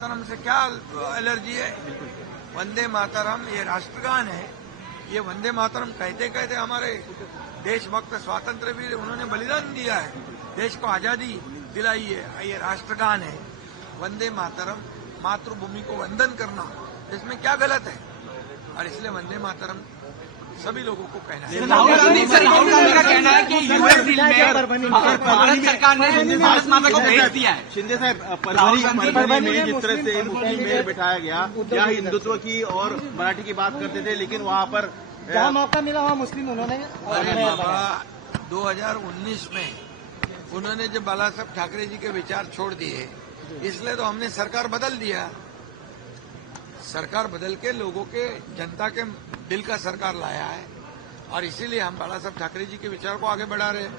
मातरम से क्या एलर्जी है? वंदे मातरम ये राष्ट्रगान है। ये वंदे मातरम कहते कहते हमारे देशभक्त स्वातंत्र वीर उन्होंने बलिदान दिया है, देश को आजादी दिलाई है। ये राष्ट्रगान है वंदे मातरम, मातृभूमि को वंदन करना, इसमें क्या गलत है? और इसलिए वंदे मातरम सभी लोगों को कहना है। राहुल गांधी का कहना है कि यूएस डील में भारत सरकार ने भारत माता को भेज दिया है। शिंदे साहब, परभनी में जिस तरह से मुस्लिम मेयर बिठाया गया, क्या हिंदुत्व की और मराठी की बात करते थे, लेकिन वहाँ पर जहाँ मौका मिला वहाँ मुस्लिम उन्होंने। अरे बाबा, 2019 में उन्होंने जब बाला साहब ठाकरे जी के विचार छोड़ दिए, इसलिए तो हमने सरकार बदल दिया। सरकार बदल के लोगों के, जनता के दिल का सरकार लाया है, और इसीलिए हम बाला साहब ठाकरे जी के विचार को आगे बढ़ा रहे हैं,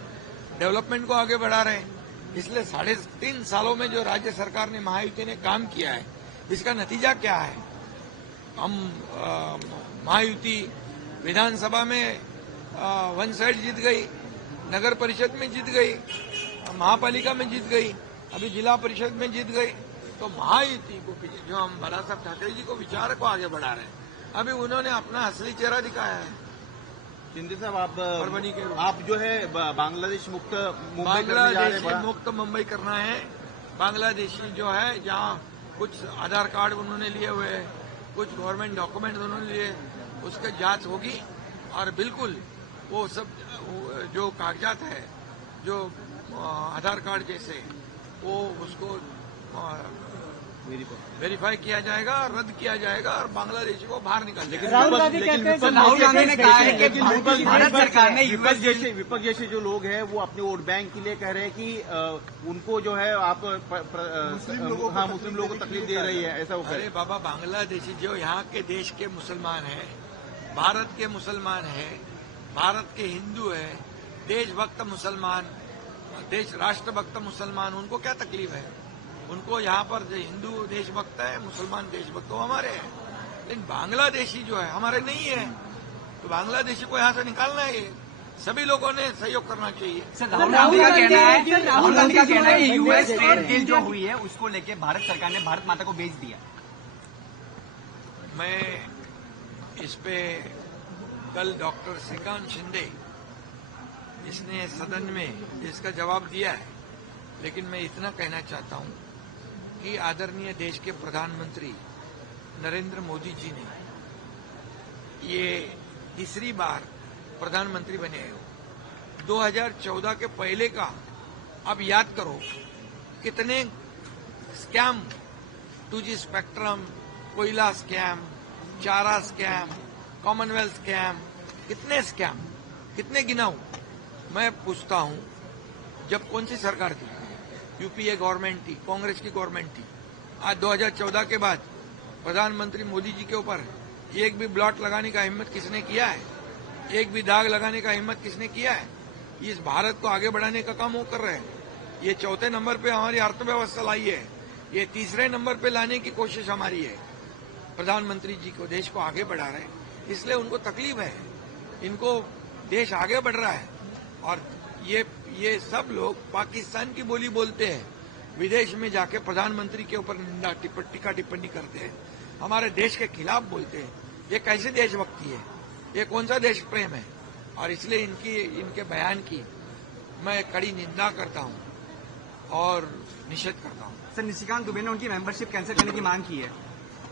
डेवलपमेंट को आगे बढ़ा रहे हैं। इसलिए 3.5 सालों में जो राज्य सरकार ने, महायुति ने काम किया है, इसका नतीजा क्या है? हम महायुति विधानसभा में वन साइड जीत गई, नगर परिषद में जीत गई, महापालिका में जीत गई, अभी जिला परिषद में जीत गई। तो महायुति को, जो हम बाला साहब ठाकरे जी को विचार को आगे बढ़ा रहे हैं, अभी उन्होंने अपना असली चेहरा दिखाया है। शिंदे साहब, परभनी के आप जो है बांग्लादेश मुक्त मुंबई बांग्लादेशी मुक्त मुंबई करना है। बांग्लादेशी जो है, जहाँ कुछ आधार कार्ड उन्होंने लिए हुए हैं, कुछ गवर्नमेंट डॉक्यूमेंट उन्होंने लिए, उसकी जांच होगी और बिल्कुल वो सब जो कागजात है, जो आधार कार्ड जैसे, वो उसको वेरीफाई किया जाएगा, रद्द किया जाएगा और बांग्लादेशी को बाहर निकाल दिया। राहुल गांधी कहते हैं, राहुल गांधी ने कहा है कि भारत सरकार ने विपक्ष जैसे जो लोग हैं वो अपने वोट बैंक के लिए कह रहे हैं कि उनको जो है आप मुस्लिम लोगों को तकलीफ दे रही है, ऐसा वो। अरे बाबा, बांग्लादेशी जो यहाँ के देश के मुसलमान है, भारत के मुसलमान है, भारत के हिंदू है, देशभक्त मुसलमान, देश राष्ट्रभक्त मुसलमान, उनको क्या तकलीफ है? उनको यहाँ पर जो हिंदू देशभक्त है, मुसलमान देशभक्त, वो हमारे हैं। लेकिन बांग्लादेशी जो है हमारे नहीं है, तो बांग्लादेशी को यहाँ से निकालना है। सभी लोगों ने सहयोग करना चाहिए। राहुल गांधी का कहना है कि यूएस ट्रेड डील जो हुई है उसको लेके भारत सरकार ने भारत माता को भेज दिया। मैं इस पे कल डॉक्टर श्रीकांत शिंदे, इसने सदन में इसका जवाब दिया है, लेकिन मैं इतना कहना चाहता हूं कि आदरणीय देश के प्रधानमंत्री नरेंद्र मोदी जी ने ये तीसरी बार प्रधानमंत्री बने हो। 2014 के पहले का अब याद करो, कितने स्कैम, 2G स्पेक्ट्रम, कोयला स्कैम, चारा स्कैम, कॉमनवेल्थ स्कैम, कितने स्कैम, कितने गिनाऊं? मैं पूछता हूं, जब कौन सी सरकार थी? यूपीए गवर्नमेंट थी, कांग्रेस की गवर्नमेंट थी। आज 2014 के बाद प्रधानमंत्री मोदी जी के ऊपर एक भी ब्लॉट लगाने का हिम्मत किसने किया है? एक भी दाग लगाने का हिम्मत किसने किया है? इस भारत को आगे बढ़ाने का काम वो कर रहे हैं। ये 4थे नंबर पे हमारी अर्थव्यवस्था लाई है, ये 3रे नंबर पे लाने की कोशिश हमारी है। प्रधानमंत्री जी को, देश को आगे बढ़ा रहे हैं, इसलिए उनको तकलीफ है। इनको देश आगे बढ़ रहा है, और ये सब लोग पाकिस्तान की बोली बोलते हैं, विदेश में जाके प्रधानमंत्री के ऊपर निंदा, टीका टिप्पणी करते हैं, हमारे देश के खिलाफ बोलते हैं। ये कैसे देशभक्ति है? ये कौन सा देश प्रेम है? और इसलिए इनके बयान की मैं कड़ी निंदा करता हूं और निषेध करता हूं। सर, निशिकांत दुबे ने उनकी मेंबरशिप कैंसिल करने की मांग की है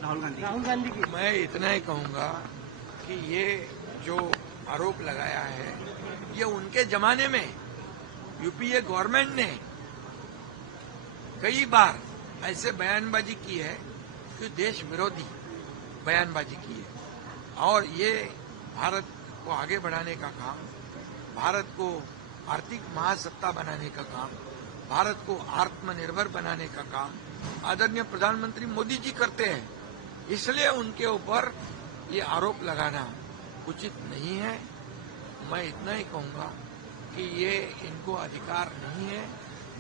राहुल गांधी की। मैं इतना ही कहूंगा कि ये जो आरोप लगाया है, ये उनके जमाने में यूपीए गवर्नमेंट ने कई बार ऐसे बयानबाजी की है कि देश विरोधी बयानबाजी की है, और ये भारत को आगे बढ़ाने का काम, भारत को आर्थिक महासत्ता बनाने का काम, भारत को आत्मनिर्भर बनाने का काम आदरणीय प्रधानमंत्री मोदी जी करते हैं। इसलिए उनके ऊपर ये आरोप लगाना उचित नहीं है। मैं इतना ही कहूंगा कि ये इनको अधिकार नहीं है।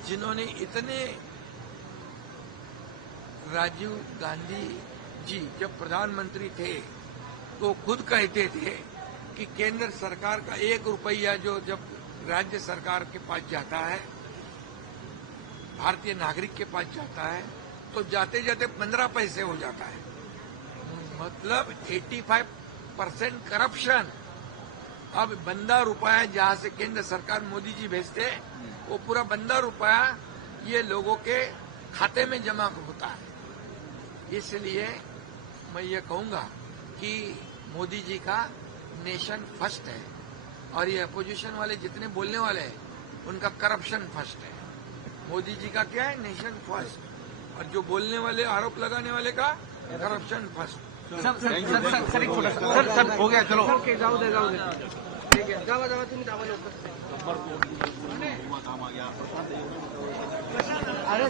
जिन्होंने इतने, राजीव गांधी जी जब प्रधानमंत्री थे तो खुद कहते थे कि केंद्र सरकार का 1 रुपया जो जब राज्य सरकार के पास जाता है, भारतीय नागरिक के पास जाता है, तो जाते जाते 15 पैसे हो जाता है। मतलब 85% करप्शन। अब बंदा रुपया जहां से केंद्र सरकार मोदी जी भेजते हैं, वो पूरा बंदा रुपया ये लोगों के खाते में जमा होता है। इसलिए मैं ये कहूंगा कि मोदी जी का नेशन फर्स्ट है और ये अपोजिशन वाले जितने बोलने वाले हैं उनका करप्शन फर्स्ट है। मोदी जी का क्या है? Nation first. और जो बोलने वाले, आरोप लगाने वाले का करप्शन फर्स्ट। सर एक छोटा सा सर हो गया, चलो जाऊ दे ठीक आहे जावा तुम्ही जावा लवकर काम आ गया। अरे